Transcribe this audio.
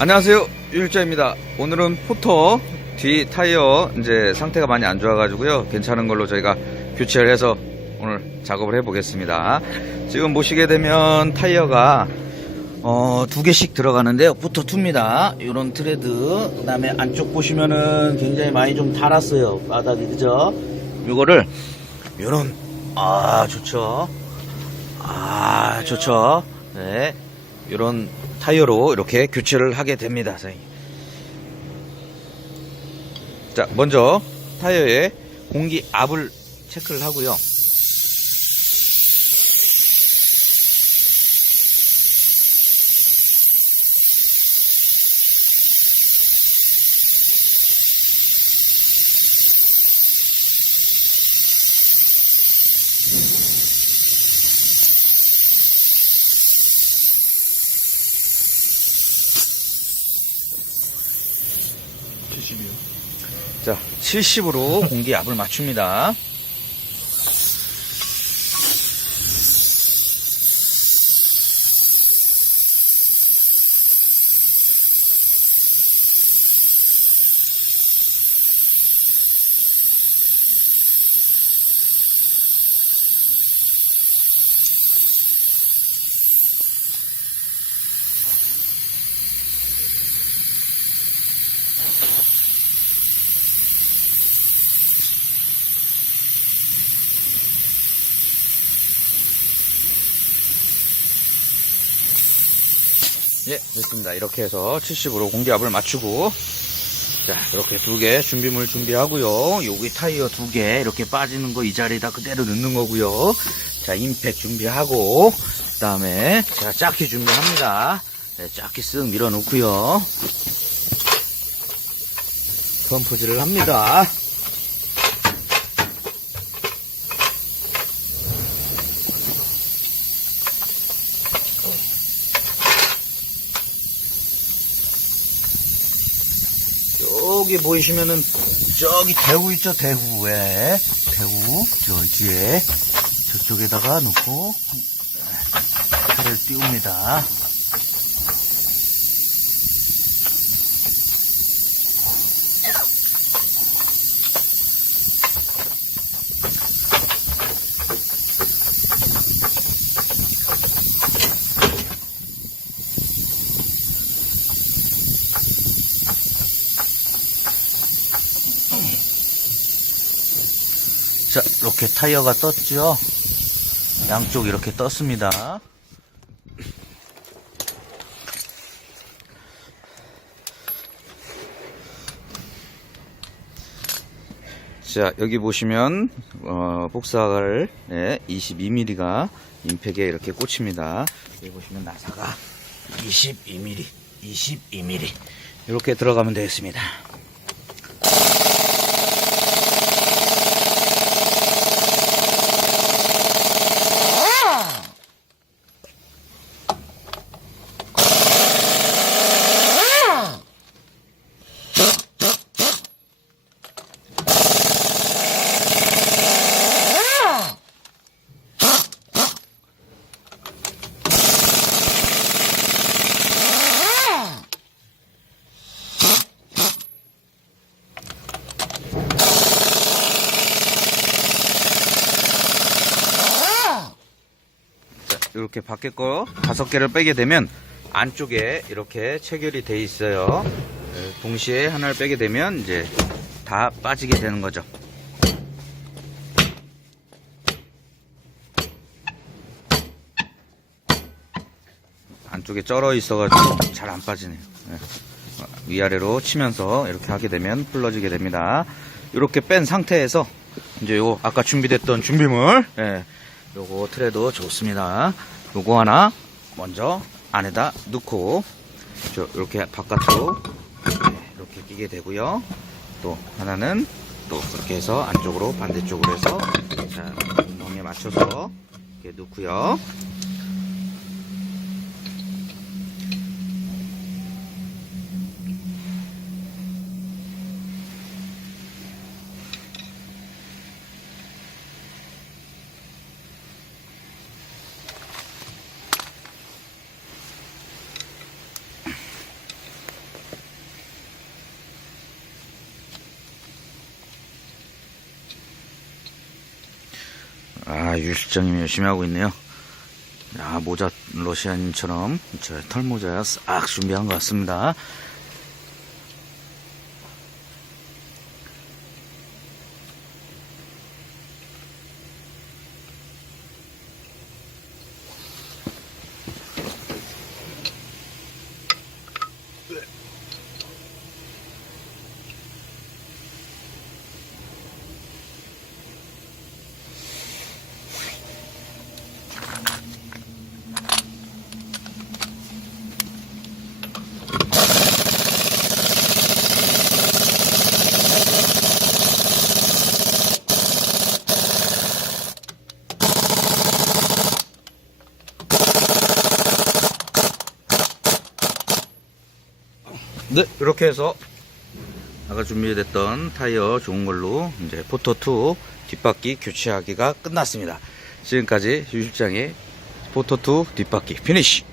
안녕하세요. 유일자입니다. 오늘은 포터 뒤 타이어 이제 상태가 많이 안 좋아가지고요. 괜찮은 걸로 저희가 교체를 해서 오늘 작업을 해 보겠습니다. 지금 보시게 되면 타이어가 어, 두 개씩 들어가는데요. 포터 2입니다. 이런 트레드 그 다음에 안쪽 보시면은 굉장히 많이 좀 달았어요. 바닥이 그죠? 이거를 요런 아 좋죠? 아 좋죠? 네. 이런 타이어로 이렇게 교체를 하게 됩니다. 자, 먼저 타이어에 공기 압을 체크를 하고요. 자, 70으로 공기 압을 맞춥니다. 예, 됐습니다. 이렇게 해서 70으로 공기압을 맞추고, 자, 이렇게 두 개 준비물 준비하고요. 여기 타이어 두 개 이렇게 빠지는 거 이 자리에다 그대로 넣는 거고요. 자, 임팩 준비하고, 그 다음에 제가 짝키 준비합니다. 네, 짝키 쓱 밀어 놓고요. 펌프질을 합니다. 여기 보이시면은 저기 대우 있죠? 대우에. 대우 저 뒤에. 저쪽에다가 놓고 팔을 띄웁니다. 자 이렇게 타이어가 떴죠. 양쪽 이렇게 떴습니다. 자 여기 보시면 어, 복사를 네, 22mm가 임팩에 이렇게 꽂힙니다. 여기 보시면 나사가 22mm, 22mm 이렇게 들어가면 되겠습니다. 이렇게 밖에 거 다섯 개를 빼게 되면 안쪽에 이렇게 체결이 돼 있어요. 네, 동시에 하나를 빼게 되면 이제 다 빠지게 되는 거죠. 안쪽에 쩔어 있어가지고 잘 안 빠지네요. 네. 위아래로 치면서 이렇게 하게 되면 풀러지게 됩니다. 이렇게 뺀 상태에서 이제 요 아까 준비됐던 준비물, 예, 요거 트레도 좋습니다. 요거 하나 먼저 안에다 넣고 저 이렇게 바깥으로 네, 이렇게 끼게 되고요. 또 하나는 또 그렇게 해서 안쪽으로 반대쪽으로 해서 자 구멍에 맞춰서 이렇게 넣고요. 아, 유 실장님이 열심히 하고 있네요. 야, 모자 러시아님처럼 저 털모자 싹 준비한 것 같습니다. 네, 이렇게 해서 아까 준비됐던 타이어 좋은 걸로 이제 포토2 뒷바퀴 교체하기가 끝났습니다. 지금까지 유 실장의 포토2 뒷바퀴 피니쉬!